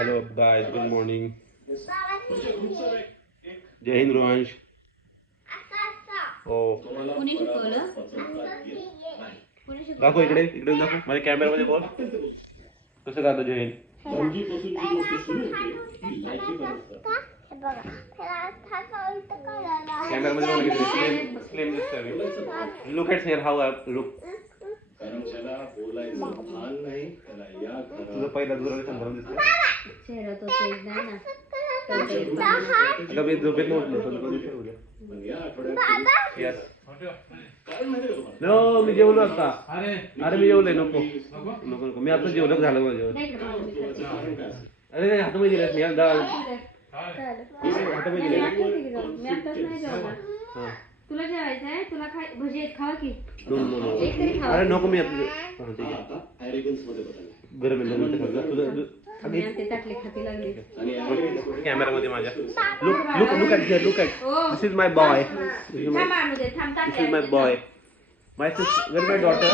Hello guys, good morning. जय हिंद रुवांश. हो कुणी शिकवलं? दाखव इकडे इकडे दाखव माझ्या कॅमेरामध्ये बोल कसं गातो जय हिंद. कॅमेरामध्ये बोल किती स्लिम दिसतोय. Look at here how I look. कारण ज्याला बोलायचं भान नाही त्याला या तुझं पहिला दुराने संदर्भ दिसतो. चेहरा तो तेज नाही ना. अगं मी झोपेत उठलो उद्या. पण या आठवड्यात यस. काय माहिती तुम्हाला नो मी जेवलो आता. अरे मी जेवलोय. नको नको नको मी आता जेवलो झालं माझं जेवण. अरे नाही हातामध्ये दिलं मी डाळ हातामध्ये दिलं. मी आताच नाही जेवला. हां तुला जेवायचंय? तुला भजी आहेत, खावा की. No no no. एक तरी खावा. अरे नको मी आता हां ठीक आहे. आता ॲरिगन्स मध्ये बदलला गरम आहे 2 मिनिटं खाल्लं तुझं मी ते ताटले खाती लागली. आणि कॅमेरामध्ये माझ्या look at look at this is my boy. थांब आणू दे, थांब दिस ताटले is my boy. My sister where my daughter.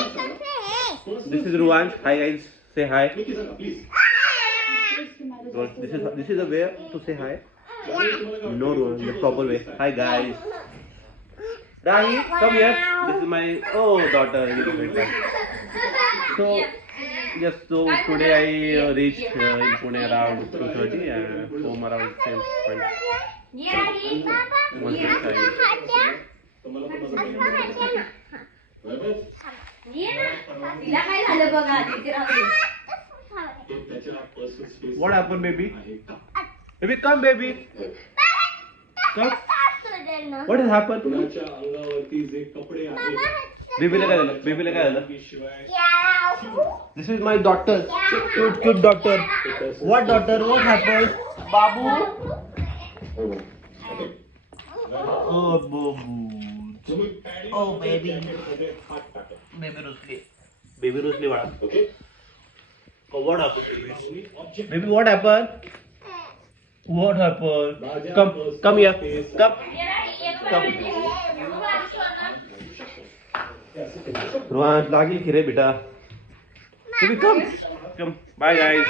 This is Ruvansh. Hi guys say hi. Please This is a way to say hi. No, the proper way. Hi guys. Rahi, come here. This is my daughter. So yes, so today I reached in Pune around 2:30 and home around 10:20. तिला काय झालं बघा, तिथे राहू दे. What happened, baby? Baby, come, baby. Come. What has happened? कुणाच्या अंगावरती जे कपडे आहेत Baby, काय झालं? Baby, काय झालं? शिवाय This is my daughter. Cute daughter. What daughter? What happened? Babu. Oh, Babu. Oh, baby. Baby Rusli. Baby रुसली बाळा. Okay Oh, what happened? Baby, what happened? What happened? Come here. Come. रुवांश लागी फिरे बेटा. Baby, come. Bye, guys.